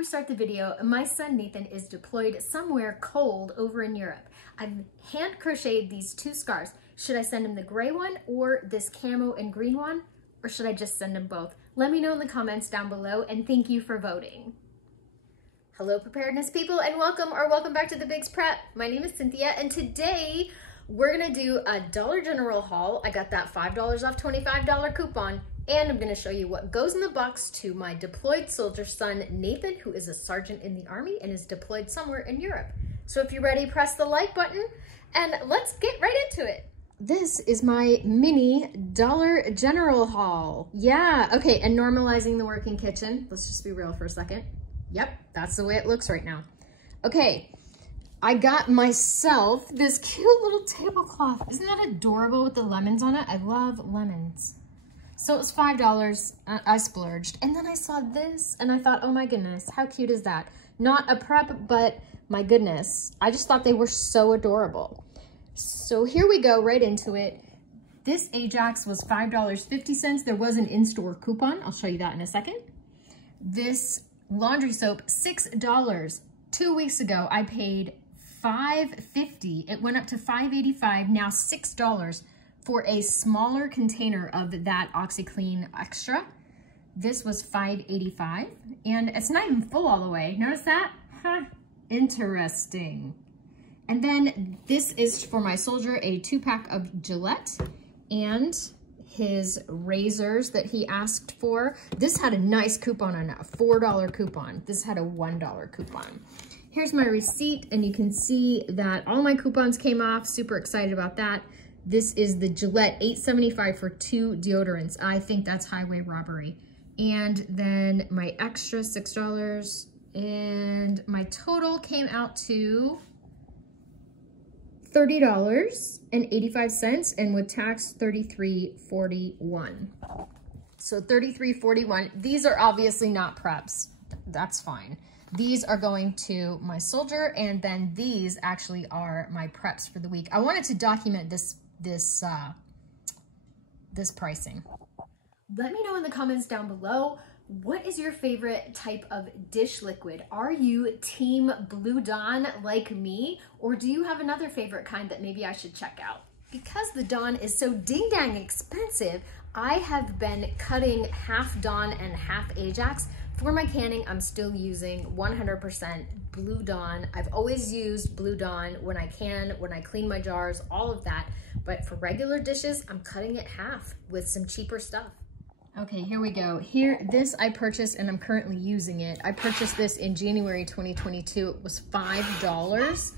we start the video, my son Nathan is deployed somewhere cold over in Europe. I've hand crocheted these two scarves. Should I send him the gray one or this camo and green one? Or should I just send them both? Let me know in the comments down below, and thank you for voting. Hello preparedness people, and welcome back to the Big's Prep. My name is Cynthia, and today we're gonna do a Dollar General haul. I got that $5 off $25 coupon, and I'm gonna show you what goes in the box to my deployed soldier son, Nathan, who is a sergeant in the Army and is deployed somewhere in Europe. So if you're ready, press the like button, and let's get right into it. This is my mini Dollar General haul. Yeah, okay, and normalizing the working kitchen. Let's just be real for a second. Yep, that's the way it looks right now. Okay, I got myself this cute little tablecloth. Isn't that adorable with the lemons on it? I love lemons. So it was $5, I splurged. And then I saw this and I thought, oh my goodness, how cute is that? Not a prep, but my goodness. I just thought they were so adorable. So here we go, right into it. This Ajax was $5.50. There was an in-store coupon. I'll show you that in a second. This laundry soap, $6. 2 weeks ago, I paid $5.50. It went up to $5.85, now $6 for a smaller container of that OxiClean Extra. This was $5.85, and it's not even full all the way. Notice that? Huh, interesting. And then this is for my soldier, a 2-pack of Gillette and his razors that he asked for. This had a nice coupon on it, a $4 coupon. This had a $1 coupon. Here's my receipt, and you can see that all my coupons came off. Super excited about that. This is the Gillette $8.75 for 2 deodorants. I think that's highway robbery. And then my extra $6, and my total came out to $30.85, and with tax $33.41. So $33.41. These are obviously not preps. That's fine. These are going to my soldier, and then these actually are my preps for the week. I wanted to document this pricing. Let me know in the comments down below, what is your favorite type of dish liquid? Are you team Blue Dawn like me, or do you have another favorite kind that maybe I should check out? Because the Dawn is so ding-dang expensive, I have been cutting half Dawn and half Ajax. For my canning, I'm still using 100% Blue Dawn. I've always used Blue Dawn when I can, when I clean my jars, all of that. But for regular dishes, I'm cutting it half with some cheaper stuff. Okay, here we go. This I purchased, and I'm currently using it. I purchased this in January 2022. It was $5,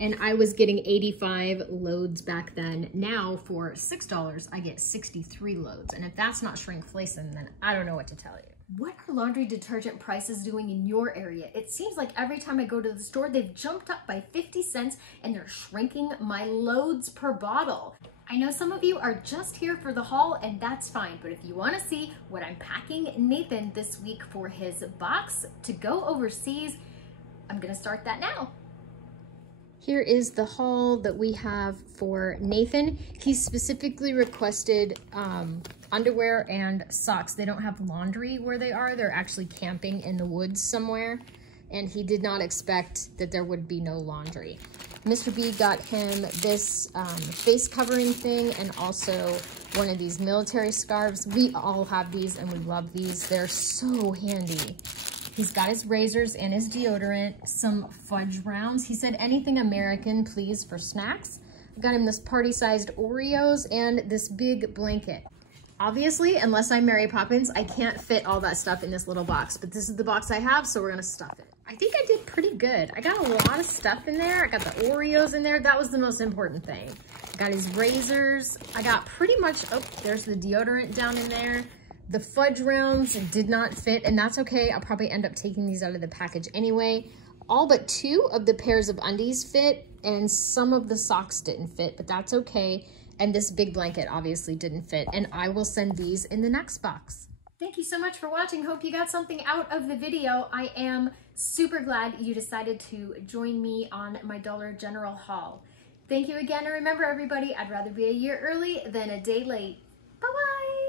and I was getting 85 loads back then. Now for $6, I get 63 loads. And if that's not shrinkflation, then I don't know what to tell you. What are laundry detergent prices doing in your area? It seems like every time I go to the store, they've jumped up by 50 cents, and they're shrinking my loads per bottle. I know some of you are just here for the haul, and that's fine, but if you want to see what I'm packing Nathan this week for his box to go overseas, I'm gonna start that now. Here is the haul that we have for Nathan. He specifically requested underwear and socks. They don't have laundry where they are. They're actually camping in the woods somewhere, and he did not expect that there would be no laundry. Mr. B got him this face covering thing, and also one of these military scarves. We all have these, and we love these. They're so handy. He's got his razors and his deodorant, some fudge rounds. He said anything American, please, for snacks. I got him this party-sized Oreos and this big blanket. Obviously, unless I'm Mary Poppins, I can't fit all that stuff in this little box, but this is the box I have, so we're gonna stuff it. I think I did pretty good. I got a lot of stuff in there. I got the Oreos in there. That was the most important thing. I got his razors. I got pretty much, oh, there's the deodorant down in there. The fudge rounds did not fit, and that's okay. I'll probably end up taking these out of the package anyway. All but 2 of the pairs of undies fit, and some of the socks didn't fit, but that's okay. And this big blanket obviously didn't fit, and I will send these in the next box. Thank you so much for watching. Hope you got something out of the video. I am super glad you decided to join me on my Dollar General haul. Thank you again, and remember everybody, I'd rather be a year early than a day late. Bye-bye.